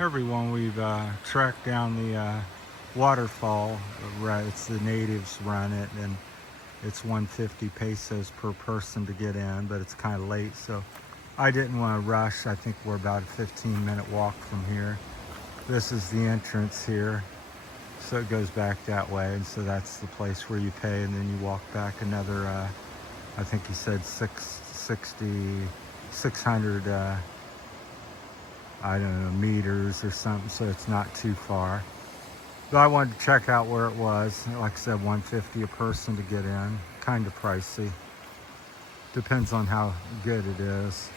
Everyone, we've tracked down the waterfall. Right, it's the natives run it, and it's 150 pesos per person to get in, but it's kind of late, so I didn't want to rush. I think we're about a 15-minute walk from here. This is the entrance here, so it goes back that way, and so that's the place where you pay, and then you walk back another, I think he said 600 I don't know, meters or something, so it's not too far. But I wanted to check out where it was. Like I said, 150 a person to get in. Kind of pricey. Depends on how good it is.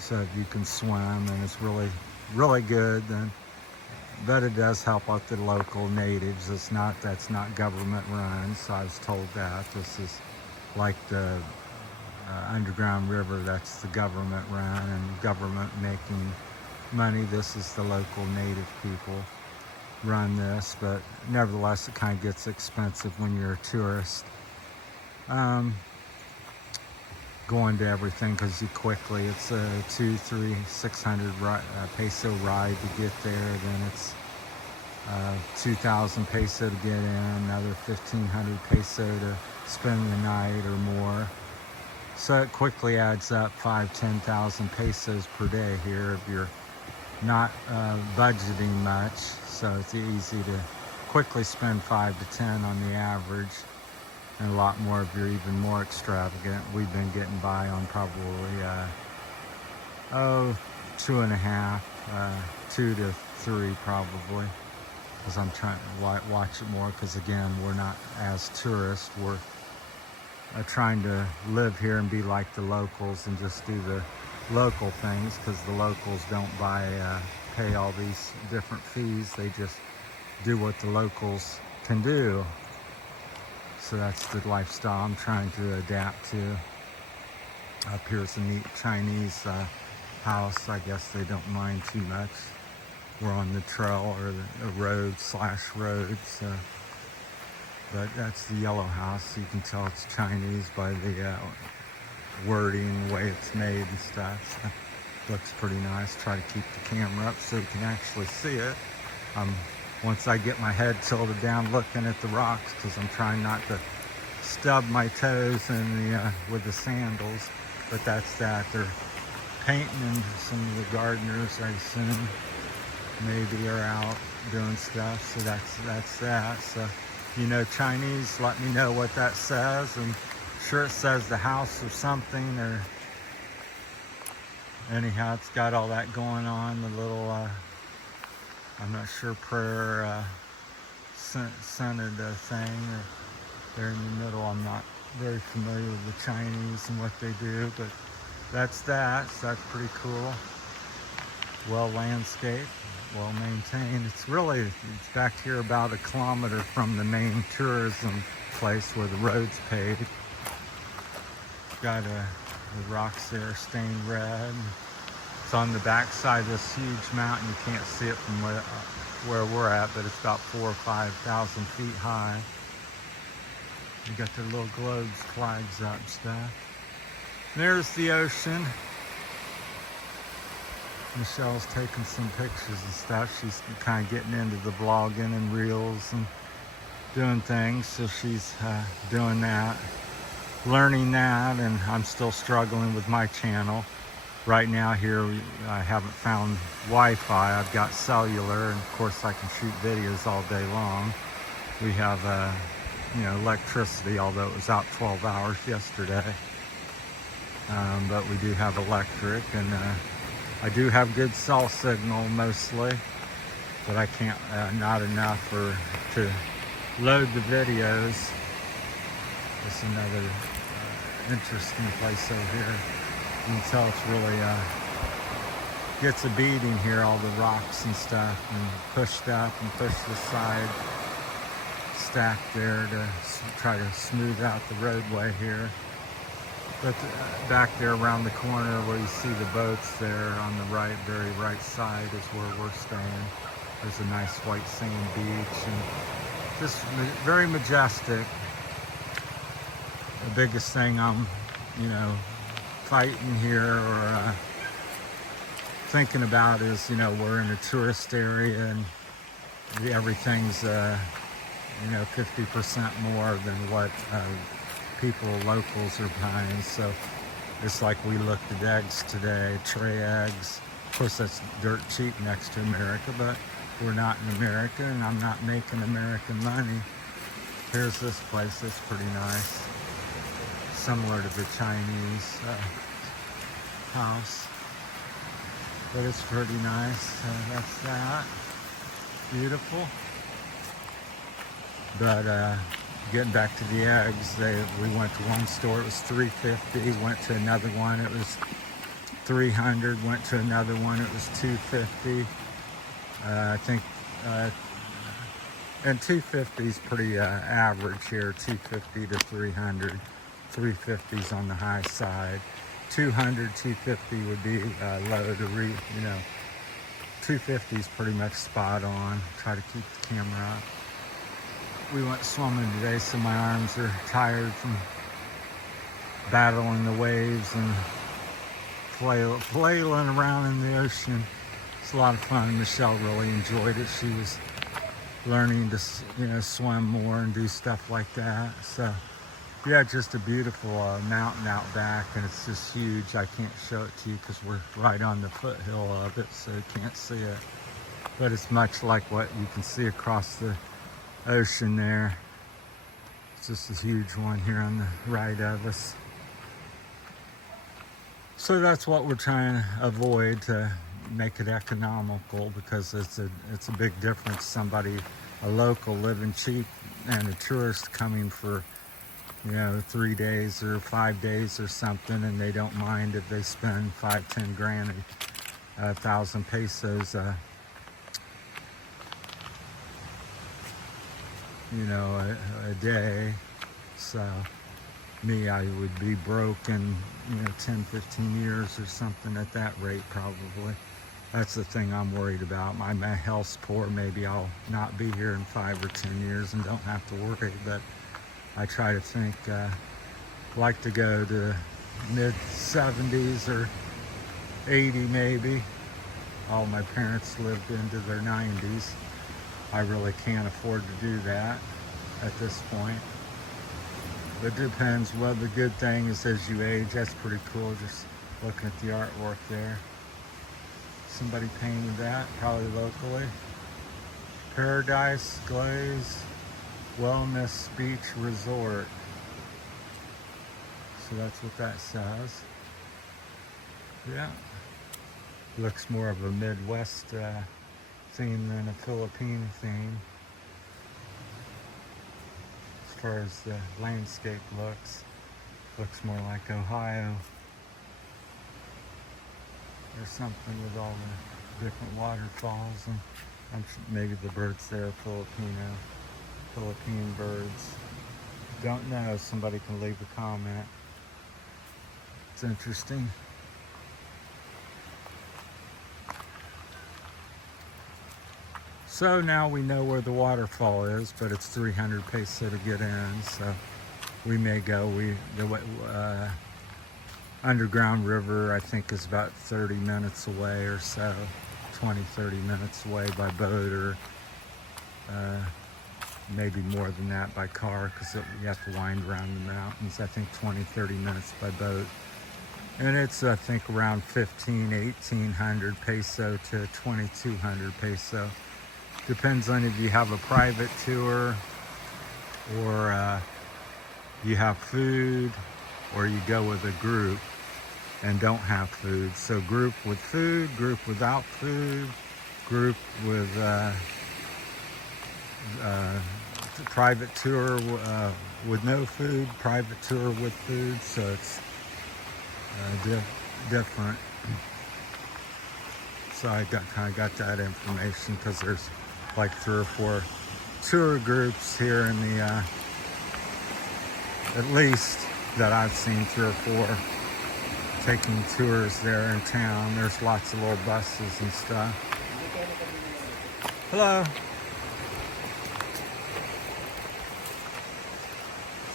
So if you can swim and it's really, really good, then but it does help out the local natives. That's not government run, so I was told that. This is like the underground river, that's the government run and government making money. This is the local native people run this, but nevertheless it kind of gets expensive when you're a tourist going to everything, because you quickly, it's a 600 peso ride to get there, then it's 2,000 peso to get in, another 1,500 peso to spend the night or more. So it quickly adds up 10,000 pesos per day here if you're not budgeting much. So it's easy to quickly spend 5 to 10 on the average, and a lot more if you're even more extravagant. We've been getting by on probably 2.5, 2 to 3 probably, because I'm trying to watch it more, because again, we're not as tourists, we're trying to live here and be like the locals and just do the local things, because the locals don't pay all these different fees. They just do what the locals can do. So that's the lifestyle I'm trying to adapt to. Up here's a neat Chinese house. I guess they don't mind too much. We're on the trail, or the road / road, so. But that's the yellow house. You can tell it's Chinese by the wording, the way it's made and stuff. So looks pretty nice. Try to keep the camera up so you can actually see it. Once I get my head tilted down looking at the rocks, because I'm trying not to stub my toes with the sandals. But that's that. They're painting, and some of the gardeners, I assume, maybe are out doing stuff. So that's that. So you know Chinese, let me know what that says. And sure it says the house or something, or anyhow, it's got all that going on. The little I'm not sure, prayer centered thing there in the middle. I'm not very familiar with the Chinese and what they do, but that's that. So that's pretty cool. Well landscaped, well maintained. It's back here about 1 kilometer from the main tourism place where the road's paved. Got the rocks there stained red. It's on the back side of this huge mountain. You can't see it from where we're at, but it's about 4,000 or 5,000 feet high. You got their little globes, flags up and stuff. There's the ocean. Michelle's taking some pictures and stuff. She's kind of getting into the vlogging and reels and doing things, so she's doing that, learning that, and I'm still struggling with my channel. Right now here, I haven't found Wi-Fi. I've got cellular, and of course I can shoot videos all day long. We have electricity, although it was out 12 hours yesterday. But we do have electric, and I do have good cell signal mostly, but I can't, not enough to load the videos. It's another interesting place over here. You can tell it's really gets a beating here, all the rocks and stuff, and pushed up and pushed aside, stacked there to try to smooth out the roadway here. But back there around the corner where you see the boats there on the right, very right side, is where we're staying. There's a nice white sand beach, and just very majestic. The biggest thing I'm, fighting here, or thinking about is, you know, we're in a tourist area and everything's, 50% more than what people, locals are buying. So it's like we looked at eggs today, tray eggs. Of course, that's dirt cheap next to America, but we're not in America and I'm not making American money. Here's this place, it's pretty nice. Similar to the Chinese house, but it's pretty nice. That's that. Beautiful. But getting back to the eggs, we went to one store, it was $3.50. Went to another one, it was $300. Went to another one, it was $2.50. I think, and $2.50 is pretty average here. $2.50 to $300. $3.50 on the high side. $200, $2.50 would be low to $2.50 is pretty much spot on. Try to keep the camera up. We went swimming today, so my arms are tired from battling the waves and flailing around in the ocean. It's a lot of fun. Michelle really enjoyed it. She was learning to, swim more and do stuff like that. So, yeah, just a beautiful mountain out back, and it's just huge. I can't show it to you because we're right on the foothill of it, so you can't see it. But it's much like what you can see across the ocean there. It's just a huge one here on the right of us. So that's what we're trying to avoid, to make it economical, because it's a big difference. Somebody, a local, living cheap, and a tourist coming for 3 days or 5 days or something, and they don't mind if they spend 5-10 grand, 1,000 pesos a day. So me, I would be broke in 10-15 years or something at that rate, probably. That's the thing I'm worried about. My health's poor. Maybe I'll not be here in 5 or 10 years and don't have to worry, but I try to think, like to go to mid-70s or 80 maybe. All my parents lived into their 90s. I really can't afford to do that at this point. But it depends. Well, the good thing is as you age, that's pretty cool. Just looking at the artwork there. Somebody painted that, probably locally. Paradise Glaze Wellness Beach Resort. So that's what that says. Yeah. Looks more of a Midwest theme than a Philippine theme, as far as the landscape looks. Looks more like Ohio or something, with all the different waterfalls, and maybe the birds there are Philippine birds. Don't know. Somebody can leave a comment. It's interesting. So now we know where the waterfall is, but it's 300 peso to get in, so we may go. The underground river, I think, is about 30 minutes away or so, 20-30 minutes away by boat, or maybe more than that by car, because you have to wind around the mountains. I think 20-30 minutes by boat. And it's, I think, around 1,800 peso to 2,200 peso. Depends on if you have a private tour, or you have food, or you go with a group and don't have food. So group with food, group without food, group with private tour with no food, private tour with food. So it's different. So I kind of got that information because there's like 3 or 4 tour groups here in the, at least that I've seen, 3 or 4 taking tours there in town. There's lots of little buses and stuff. Hello.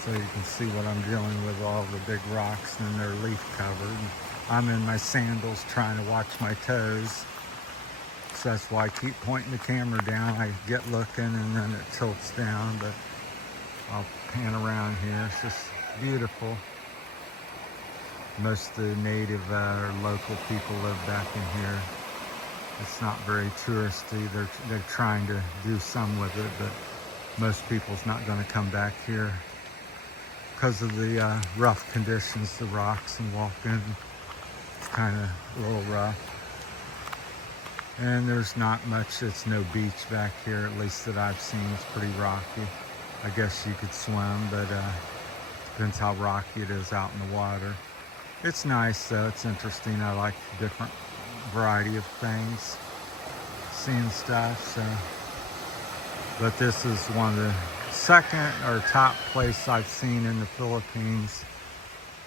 So you can see what I'm dealing with, all the big rocks, and they're leaf covered. I'm in my sandals trying to watch my toes. So that's why I keep pointing the camera down. I get looking and then it tilts down, but I'll pan around here. It's just beautiful. Most of the native or local people live back in here. It's not very touristy. They're trying to do some with it, but most people's not going to come back here because of the rough conditions, the rocks and walking. It's kind of a little rough. And there's not much, it's no beach back here, at least that I've seen. It's pretty rocky. I guess you could swim, but depends how rocky it is out in the water. It's nice though, it's interesting. I like different variety of things, seeing stuff. So, but this is one of the second or top place I've seen in the Philippines.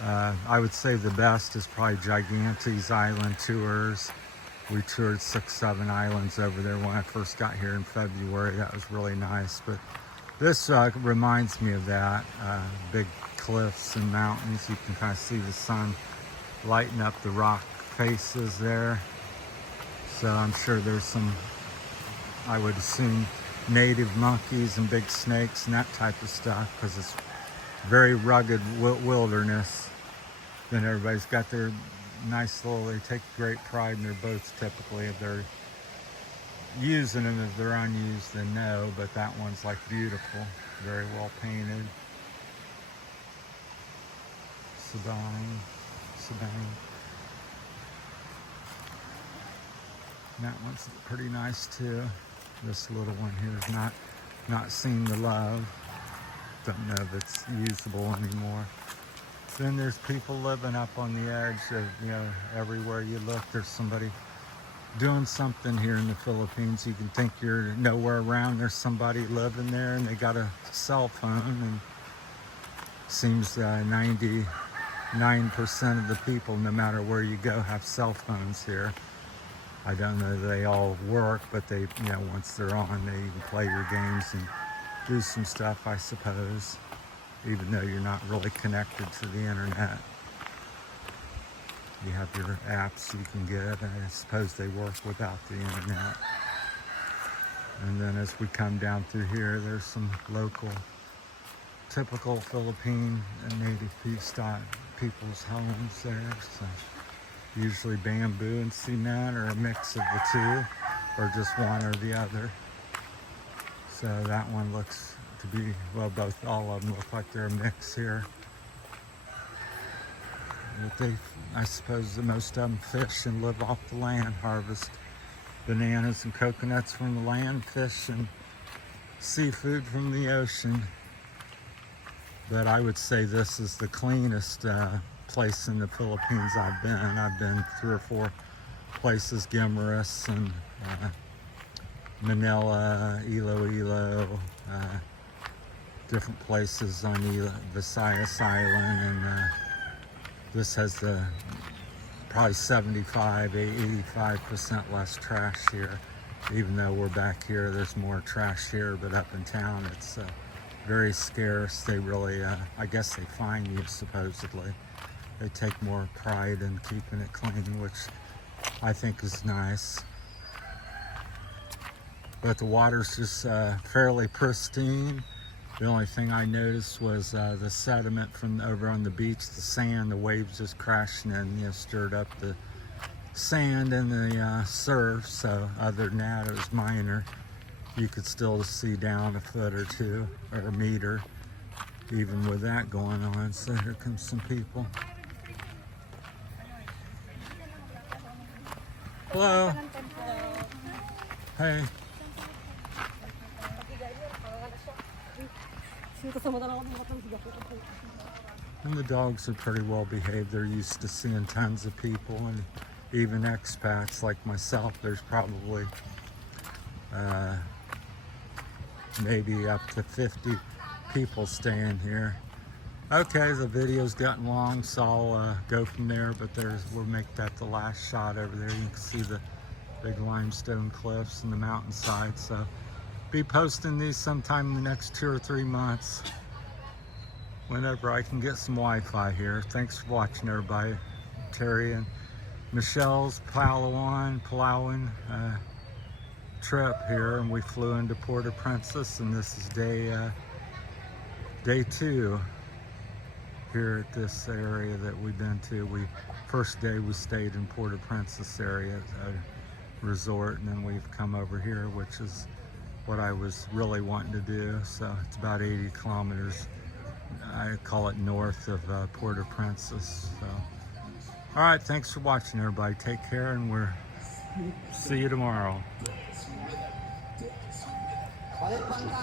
I would say the best is probably Gigantes Island tours. We toured 6-7 islands over there when I first got here in February. That was really nice. But this reminds me of that. Big cliffs and mountains. You can kind of see the sun lighting up the rock faces there. So I'm sure there's some, I would assume, native monkeys and big snakes and that type of stuff, because it's very rugged wilderness. Then everybody's got their nice little, they take great pride in their boats typically. If they're using them, if they're unused, then no, but that one's like beautiful, very well painted. Sabang. That one's pretty nice too. This little one here is not seen the love. Don't know if it's usable anymore. Then there's people living up on the edge of, you know, everywhere you look, there's somebody doing something here in the Philippines. You can think you're nowhere around, there's somebody living there and they got a cell phone, and seems 99% of the people, no matter where you go, have cell phones here. I don't know that they all work, but they, you know, once they're on, they can play your games and do some stuff, I suppose, even though you're not really connected to the internet. You have your apps you can get, and I suppose they work without the internet. And then as we come down through here, there's some local, typical Philippine and native people's homes there. So usually bamboo and cement, or a mix of the two, or just one or the other. So that one looks to be, well, all of them look like they're a mix here. But I suppose the most of them fish and live off the land, harvest bananas and coconuts from the land, fish and seafood from the ocean. But I would say this is the cleanest place in the Philippines I've been. I've been 3 or 4 places, Guimaras and Manila, Iloilo, different places on Visayas Island, and this has probably 85% less trash here. Even though we're back here, there's more trash here, but up in town it's very scarce. They really, I guess they fine you supposedly. They take more pride in keeping it clean, which I think is nice. But the water's just fairly pristine. The only thing I noticed was the sediment from over on the beach, the sand, the waves just crashing in, you know, stirred up the sand and the surf. So other than that, it was minor. You could still see down a foot or two, or a meter, even with that going on. So here comes some people. Hello. Hey. And the dogs are pretty well behaved. They're used to seeing tons of people, and even expats like myself. There's probably maybe up to 50 people staying here. Okay, the video's gotten long, so I'll go from there, but we'll make that the last shot over there. You can see the big limestone cliffs and the mountainside. So be posting these sometime in the next 2 or 3 months, whenever I can get some Wi-Fi here. Thanks for watching, everybody. Terry and Michelle's Palawan trip here, and we flew into Puerto Princesa, and this is day 2 here at this area that we've been to. First day we stayed in Puerto Princesa area resort, and then we've come over here, which is what I was really wanting to do. So it's about 80 kilometers, I call it, north of Puerto Princesa. So all right, thanks for watching, everybody. Take care, and we'll see you tomorrow.